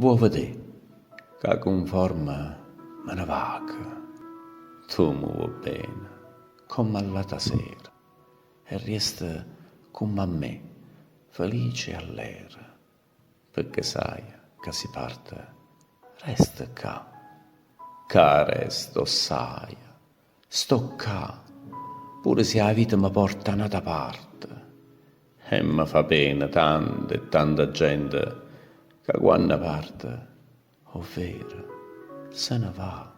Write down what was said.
vuoi vedere che con forma me ne vaga. Tu mi vuoi bene, come all'altra sera, e resta come a me, felice all'era, perché sai che si parte, resta qua resto, sai, sto qua, pure se la vita mi porta a un'altra parte, e mi fa pena tanta e tanta gente che quando parte, ovvero se ne va.